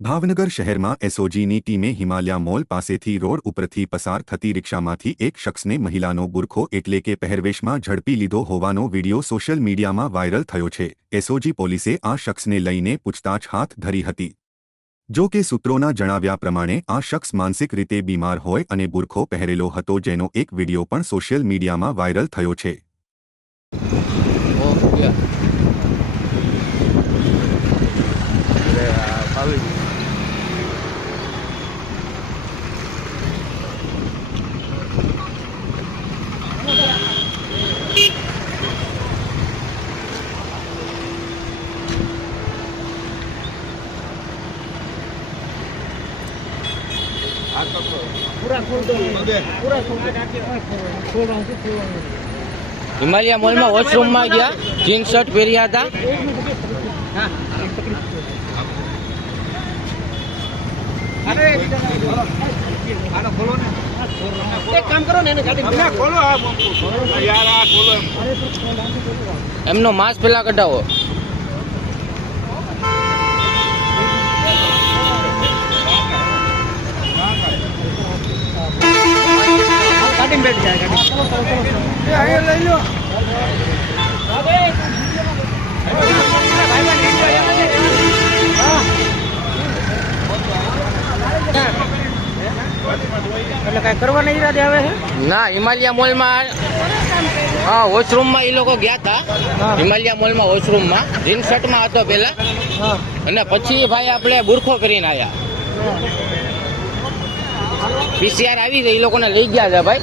ભાવનગર શહેરમાં એસઓજીની ટીમે હિમાલયા મોલ પાસેથી રોડ ઉપરથી પસાર થતી રિક્ષામાંથી એક શખ્સને મહિલાનો બુરખો એટલે કે પહેરવેશમાં ઝડપી લીધો હોવાનો વિડિયો સોશિયલ મીડિયામાં વાયરલ થયો છે. એસઓજી પોલીસે આ શખ્સને લઈને પૂછતાછ હાથ ધરી હતી. જો કે સૂત્રોના જણાવ્યા પ્રમાણે, આ શખ્સ માનસિક રીતે બીમાર હોય અને બુરખો પહેરેલો હતો, જેનો એક વીડિયો પણ સોશિયલ મીડિયામાં વાયરલ થયો છે ઓ ગયા હિમાલયા મોલમાં વોશરૂમમાં ગયા જીન્સ શર્ટ પહેર્યા હતા. એમનો માસ્ક પેલા કઢાવો. એટલે કઈ કરવાના ઈરાદે આવે છે ના હિમાલયા મોલમાં હા વોશરૂમમાં એ લોકો ગયા હતા હિમાલયા મોલમાં વોશરૂમમાં જીન શર્ટમાં હતો પેલા અને પછી ભાઈ આપણે બુરખો કરીને આવ્યા પીસીઆર આવી છે એ લોકોને લઈ ગયા છે ભાઈ.